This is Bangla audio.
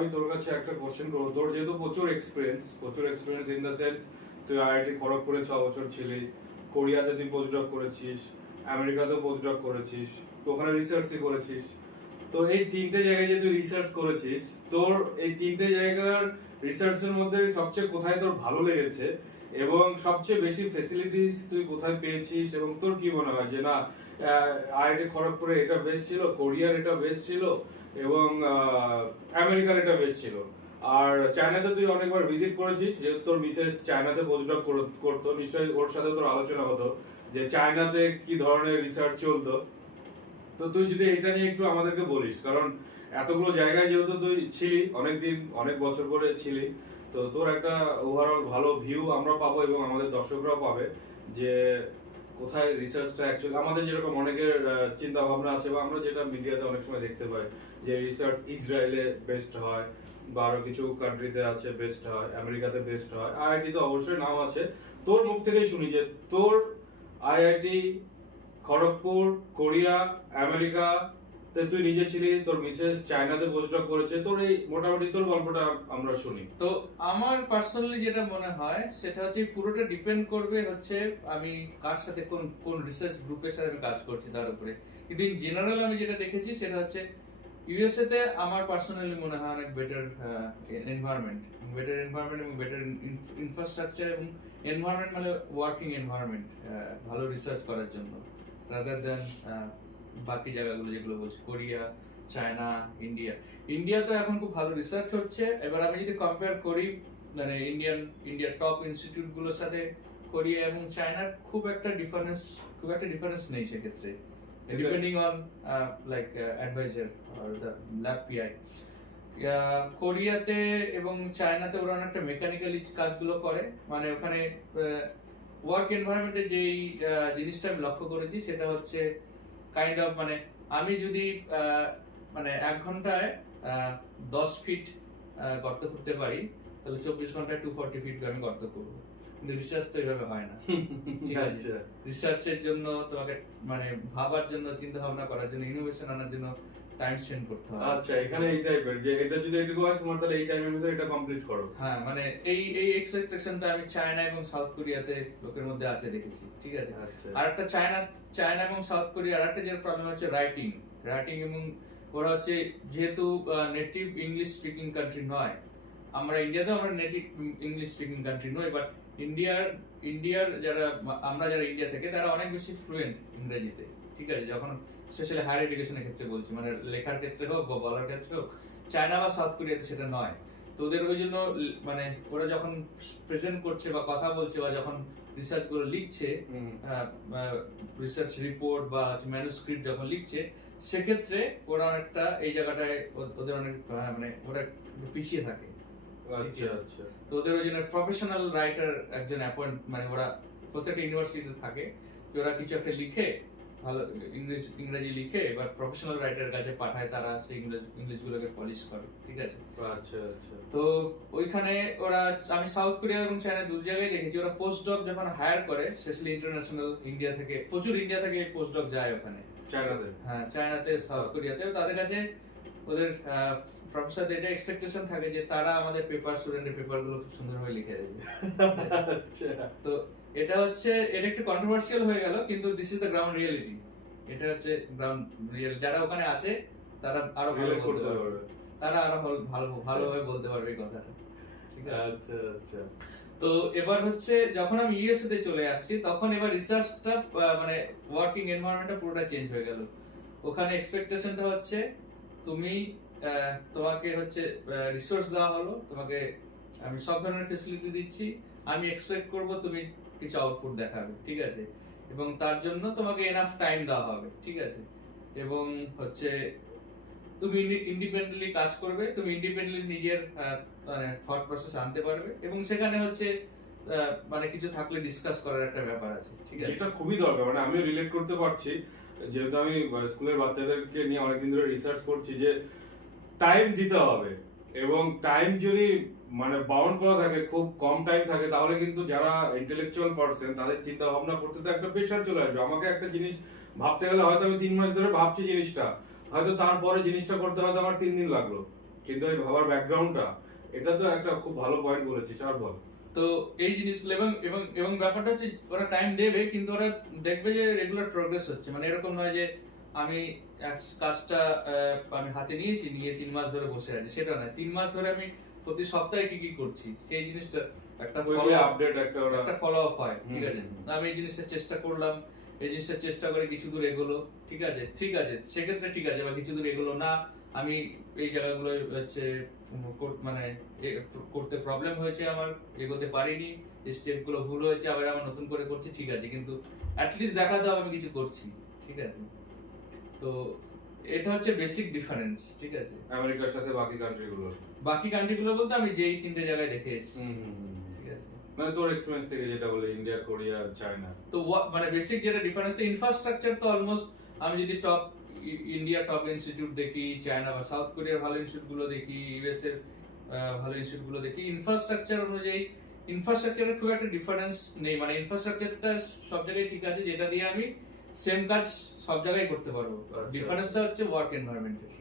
আমি তোর কাছে একটা কোশ্চেন করবো। তোর যেহেতু প্রচুর এক্সপিরিয়েন্স ইন দ্য সেন্স, তুই আইআইটি খড়গপুরে 6 বছর ছিলি, কোরিয়াতে তুই পোস্টডক করেছিস, আমেরিকাতেও পোস্টডক করেছিস, তো ওখানে রিসার্চই করেছিস। তো এই তিনটে জায়গায় যে তুই রিসার্চ করেছিস, তোর এই তিনটে জায়গার রিসার্চের মধ্যে সবচেয়ে কোথায় তোর ভালো লেগেছে এবং সবচেয়ে বেশি ফেসিলিটিস তুই কোথায় পেয়েছিস, এবং তোর কি মনে হয় যে না আইআইটি খড়গপুরে এটা বেস্ট ছিল, কোরিয়ার এটা বেস্ট ছিল, এবং আমেরিকার এটা বেস্ট ছিল? আর চায়নাতে তুই অনেকবার ভিজিট করেছিস, যেহেতু তোর মিসেস চায়নাতে পোস্টডক করতো, নিশ্চয়ই ওর সাথে তোর আলোচনা হতো যে চায়নাতে কি ধরনের রিসার্চ চলতো। তো তুই যদি এটা নিয়ে একটু আমাদেরকে বলিস, কারণ এতগুলো জায়গায় যেহেতু তুই ছিলি অনেকদিন, অনেক বছর করে ছিলি, তো তোর একটা ওভারঅল ভালো ভিউ আমরা পাবো এবং আমাদের দর্শকরাও পাবে যে কোথায় রিসার্চটা অ্যাকচুয়ালি, আমাদের যেরকম অনেকের চিন্তা ভাবনা আছে বা আমরা যেটা মিডিয়াতে অনেক সময় দেখতে পাই যে রিসার্চ ইসরায়েলে বেস্ট হয় বা আরো কিছু কান্ট্রিতে আছে বেস্ট হয়, আমেরিকাতে বেস্ট হয়, আইআইটি তো অবশ্যই নাম আছে। তোর মুখ থেকেই শুনি যে তোর আইআইটি খড়গপুর, কোরিয়া, আমেরিকা তে তুই নিজে ছিলি, তোর মিসেস চায়নাতে পোস্টডক করেছে, তোর এই মোটামুটি তোর গল্পটা আমরা শুনি। তো আমার পার্সোনালি যেটা মনে হয় সেটা হচ্ছে পুরোটা ডিপেন্ড করবে হচ্ছে আমি কার সাথে কোন কোন রিসার্চ গ্রুপের সাথে আমি কাজ করছি তার উপরে। কিন্তু ইন জেনারেল আমি যেটা দেখেছি সেটা হচ্ছে ইউএসএ তে আমার পার্সোনালি মনে হয় অনেক বেটার এনভায়রনমেন্ট এবং বেটার ইনফ্রাস্ট্রাকচার এবং এনভায়রনমেন্ট, মানে ওয়ার্কিং এনভায়রনমেন্ট ভালো রিসার্চ করার জন্য, রাদার দেন বাকি জায়গাগুলো যেগুলো বলছি, কোরিয়া, চায়না, ইন্ডিয়া তো এখন খুব ভালো রিসার্চ হচ্ছে। এবার আমি যদি কম্পেয়ার করি মানে ইন্ডিয়ার টপ ইনস্টিটিউট গুলোর সাথে কোরিয়া এবং চায়নার খুব একটা ডিফারেন্স নেই সেক্ষেত্রে, depending on like advisor or the lab PI. কোরিয়াতে এবং চায়নাতে ওরা অনেকটা মেকানিক্যালি কাজগুলো করে, মানে ওখানে ওয়ার্ক এনভায়রনমেন্টে যেই জিনিসটা আমি লক্ষ্য করেছি সেটা হচ্ছে কাইন্ড অফ, মানে আমি যদি মানে 1 ঘন্টায় 10 ফিট গর্ত করতে পারি, তাহলে 24 ঘন্টায় 240 ফিট আমি গর্ত করবো। কিন্তু রিসার্চ তো এইভাবে হয় না। ঠিক আছে, রিসার্চের জন্য তোমাকে মানে ভাবার জন্য, চিন্তা ভাবনা করার জন্য, ইনোভেশন আনার জন্য টাইম স্পেন্ড করতে হয়। আচ্ছা, এখানে এই টাইপের যে এটা যদি এটুকু হয় তোমার, তাহলে এই টাইমের ভিতরে এটা কমপ্লিট করো। হ্যাঁ, মানে এই এক্সপেকটেশনটা আমি চায়না এবং সাউথ কোরিয়াতে লোকের মধ্যে আছে দেখেছি। ঠিক আছে, আর একটা চায়না এবং সাউথ কোরিয়া আর একটা যে প্রবলেম হচ্ছে রাইটিং এবং ওরা হচ্ছে যেহেতু নেটিভ ইংলিশ স্পিকিং কান্ট্রি নয়, আমরা ইন্ডিয়াতেও আমরা নেটিভ ইংলিশ স্পিকিং কান্ট্রি নই, বাট ইন্ডিয়ার যারা ইন্ডিয়া থেকে তারা অনেক বেশি ফ্লুয়েন্ট ইংরেজিতে। ঠিক আছে, যখন স্পেশালি হায়ার এডুকেশনের ক্ষেত্রে বলছি, মানে লেখার ক্ষেত্রে হোক বা বলার ক্ষেত্রে হোক, চায়না বা সাউথ কোরিয়াতে সেটা নয়। তো ওদের ওই জন্য মানে ওরা যখন প্রেজেন্ট করছে বা কথা বলছে বা যখন রিসার্চ গুলো লিখছে, রিসার্চ রিপোর্ট বা ম্যানুস্ক্রিপ্ট যখন লিখছে, সেক্ষেত্রে ওরা অনেকটা এই জায়গাটায় ওদের অনেক মানে ওরা পিছিয়ে থাকে। আচ্ছা আচ্ছা, তো ওদের ওই জন্য প্রফেশনাল রাইটার একজন মানে ওরা প্রত্যেকটা ইউনিভার্সিটিতে থাকে, ওরা কিছু একটা লিখে, ভালো ইংরেজি লিখে এবার প্রফেশনাল রাইটারের কাছে পাঠায়, তারা সেই ইংলিশগুলোকে পলিশ করে। ঠিক আছে, আচ্ছা আচ্ছা। তো ওইখানে ওরা, আমি সাউথ কোরিয়া এবং চায়না দু জায়গায় দেখেছি, ওরা পোস্টডক যখন হায়ার করে, স্পেশালি ইন্টারন্যাশনাল ইন্ডিয়া থেকে পোস্টডক যায় ওখানে, চায়নাতে। হ্যাঁ, চায়নাতে, সাউথ কোরিয়াতে। তাদের কাছে ওদের প্রফেসরদের এটা এক্সপেকটেশন থাকে যে তারা আমাদের স্টুডেন্টের পেপারগুলো খুব সুন্দরভাবে লিখে দেবে। আচ্ছা, তো এটা একটু কন্ট্রোভার্সিয়াল হয়ে গেল, কিন্তু this is the ground reality. এটা হচ্ছে গ্রাউন্ড রিয়েল, যারা ওখানে আছে তারা আরো ভালো করতে পারবে, তারা আরো ভালোভাবে বলতে পারবে এই কথাটা। ঠিক আছে, আচ্ছা আচ্ছা। তো এবার হচ্ছে যখন আমি ইউএসএ তে চলে আসছি, তখন এবার রিসার্চটা মানে ওয়ার্কিং এনভায়রনমেন্টটা পুরোটা চেঞ্জ হয়ে গেল। ওখানে এক্সপেকটেশনটা হচ্ছে তোমাকে হচ্ছে রিসোর্স দেওয়া হলো, তোমাকে আমি সব ধরনের ফেসিলিটি দিচ্ছি, আমি এক্সপেক্ট করব তুমি কিছু আউটপুট দেখাবে। ঠিক আছে, এবং তার জন্য তোমাকে এনাফ টাইম দেওয়া হবে। ঠিক আছে, এবং হচ্ছে তুমি ইন্ডিপেন্ডেন্টলি কাজ করবে, তুমি ইন্ডিপেন্ডেন্টলি নিজের মানে থট প্রসেস আনতে পারবে, এবং সেখানে হচ্ছে মানে কিছু থাকলে ডিসকাস করার একটা ব্যাপার আছে। ঠিক আছে, যেটা খুবই দরকার, মানে আমি রিলেট করতে পারছি, যেহেতু আমি স্কুলের বাচ্চাদেরকে নিয়ে অনেকদিন ধরে রিসার্চ করছি, যে টাইম দিতে হবে, এবং টাইম যদি মানে বাউন্ড করা থাকে, খুব কম টাইম থাকে, তাহলে কিন্তু যারা ইন্টেলেকচুয়াল পারসন তাদের চিন্তা ভাবনা করতে তো একটা প্রেশার চলে আসবে। আমাকে একটা জিনিস ভাবতে গেলে হয়তো আমি 3 মাস ধরে ভাবছি জিনিসটা, হয়তো তারপরে জিনিসটা করতে হয়তো আমার 3 দিন লাগলো, কিন্তু এই ভাবার ব্যাকগ্রাউন্ডটা, এটা তো একটা খুব ভালো পয়েন্ট বলেছিস, আর বল। তো এই জিনিসগুলো এবং এবং এবং ব্যাপারটা হচ্ছে ওরা টাইম দেবে, কিন্তু ওরা দেখবে যে রেগুলার প্রোগ্রেস হচ্ছে, মানে এরকম নয় যে আমি কাজটা আমি হাতে নিয়েছি, নিয়ে 3 মাস ধরে বসে আছি, সেটা নয়। 3 মাস ধরে আমি প্রতি সপ্তাহে কি কি করছি সেই জিনিসটা একটা ওইগুলো আপডেট একটা ওরা একটা ফলো আপ হয়, ঠিক আছে। হুম। আমি এই জিনিসটা চেষ্টা করলাম, এই জিনিসটা চেষ্টা করে কিছু দূর এগোলো, ঠিক আছে, ঠিক আছে, সেক্ষেত্রে ঠিক আছে। বা কিছু দূর এগোলো না, আমি এই জায়গাগুলো হচ্ছে মানে করতে প্রবলেম হয়েছে, আমার এগোতে পারিনি, এই স্টেপ গুলো ভুল হয়েছে, আবার আমার নতুন করে করছি, ঠিক আছে, কিন্তু অ্যাটলিস্ট দেখাতে হবে আমি কিছু করছি, ঠিক আছে। তো এটা হচ্ছে বেসিক ডিফারেন্স, ঠিক আছে, আমেরিকার সাথে বাকি কান্ট্রিগুলোর। বাকি কান্ট্রিগুলো বলতে আমি যেই 3টে জায়গায় দেখে এসেছি, ঠিক আছে। মানে তোর এক্সপেরিয়েন্স থেকে যেটা বলে, ইন্ডিয়া, কোরিয়া, চায়না। তো মানে বেসিক যেটা ডিফারেন্সটা, ইনফ্রাস্ট্রাকচার তো অলমোস্ট, আমি যদি টপ ইন্ডিয়া টপ ইনস্টিটিউট দেখি, চায়না বা সাউথ কোরিয়ার ভালো ইনস্টিটিউট গুলো দেখি, ইউএস এর ভালো ইনস্টিটিউট গুলো দেখি, ইনফ্রাস্ট্রাকচার অনুযায়ী ইনফ্রাস্ট্রাকচারের খুব একটা ডিফারেন্স নেই, মানে ইনফ্রাস্ট্রাকচারটা সব জায়গায় ঠিক আছে, যেটা দিয়ে আমি সেম কাজ সব জায়গায় করতে পারবো। আচ্ছা। ডিফারেন্সটা হচ্ছে ওয়ার্ক এনভায়রনমেন্টের।